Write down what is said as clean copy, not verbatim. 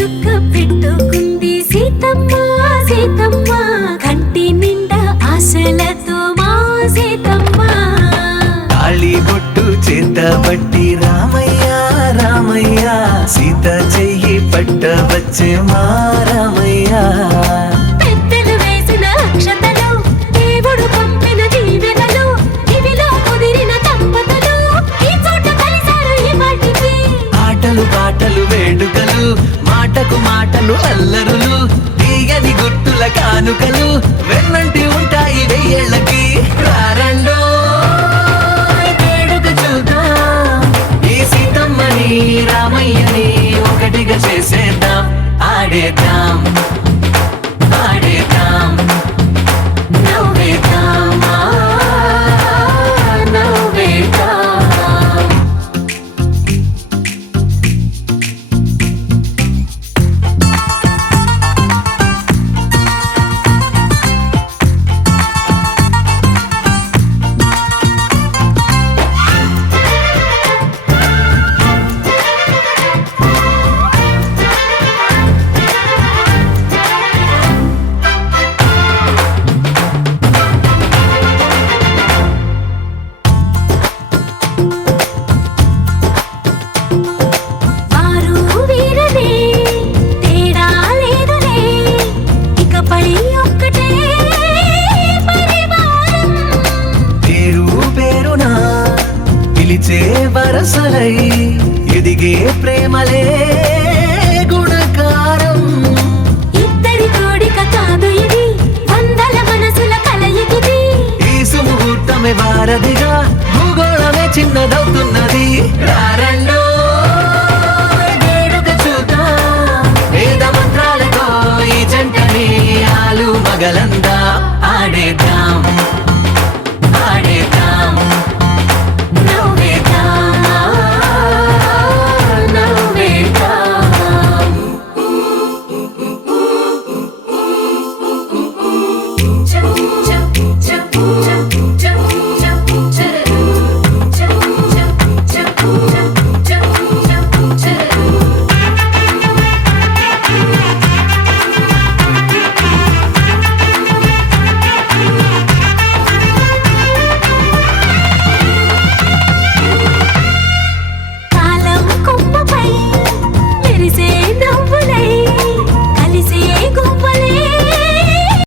చుక్క పెట్టుకుంది సీతమ్మ సీతమ్మ కంటి నిండా ఆశలతో మా సీతమ్మ తాళి బొట్టు చేత బట్టి రామయ్య రామయ్య సీత చెయ్యి పట్ట వచ్చే మా రామయ్య పెద్దలు వేసిన అక్షతలు దేవుడు పంపిన దీవెనలు ఇవిలో కుదిరిన దంపతులు ఈ చోట కలిసారు ఈ వాటికి ఆటలు పాటలు వేడుకలు మాటకు మాటలు అల్లరులు తీయని గుర్తుల కానుకలు వెన్నంటి ఉంటాయి వెయ్యేళ్ళకి రారండో వేడుక చూద్దాం ఈ సీతమ్మని రామయ్యని ఒకటిగా చేసేద్దాం ఆడేద్దాం ఆడేద్దాం నవ్వేద్దాం నవ్వేద్దాం వారు వీరనే తేడా లేదులే ఇకపై ఒక్కటే పరివారం పేరు పేరునా పిలిచే వరసలై ఎదిగే ప్రేమలే గుణకారం ఇద్దరి కోడిక కాదు ఇది వందల మనసుల కలయికిది ఈ సుముహూర్తమే వారధిగా భూగోళమే చిన్నదవుతున్నది రారండో వేడుక చూద్దాం వేద మంత్రాలతో ఈ జంటని ఆలు మగలందరూ